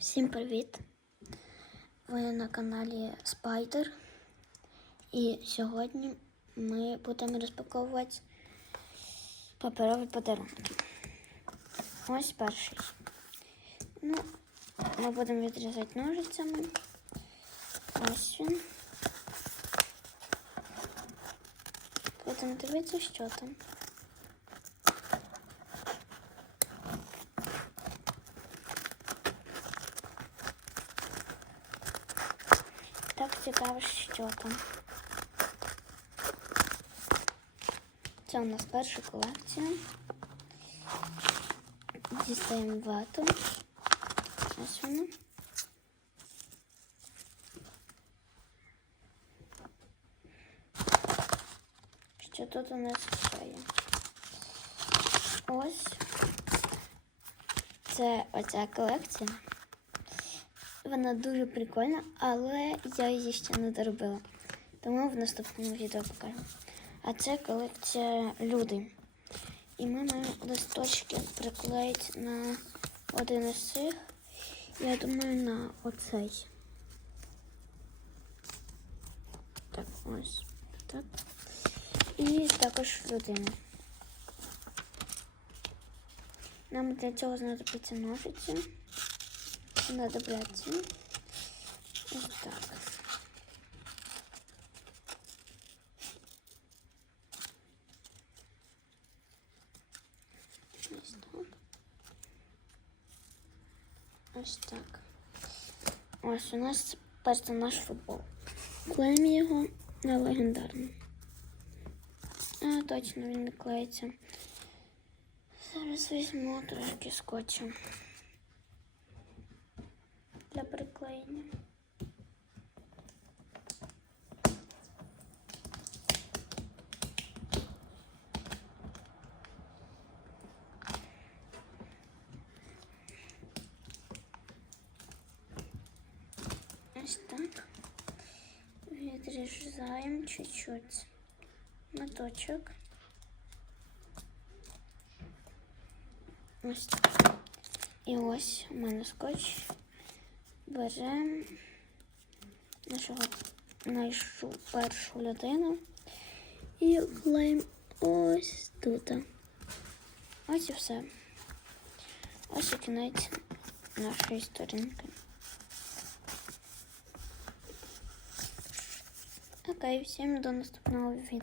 Всім привіт! Ви на каналі Spider. І сьогодні ми будемо розпаковувати паперові подарунки. Ось перший. Ну, ми будемо відрізати ножицями. Ось він. Будемо дивитися, що там. Так цікаво, що там. Це у нас перша колекція. Дістаємо вату. Ось вона. Що тут у нас ще є? Ось. Це оця колекція. Вона дуже прикольна, але я її ще не доробила. Тому в наступному відео покажу. А це колекція люди. І ми маємо листочки приклеїти на один із цих. Я думаю, на оцей. Так, ось. Так. І також людина. Нам для цього знадобиться ножиці. Знадобляться. Ось так. Ось так. Ось так. Ось у нас персонаж футбол. Клеїмо його на легендарну. А, точно він не клеїться. Зараз візьму трошки скотчу Для приклеєння. Ось так. Відрізаємо чуть-чуть моточок. Ось так. І ось у мене скотч. Беремо нашого нашу першу людину і клеїмо ось тут. Ось і все. Ось і кінець нашої сторінки. Окей, всім до наступного відео.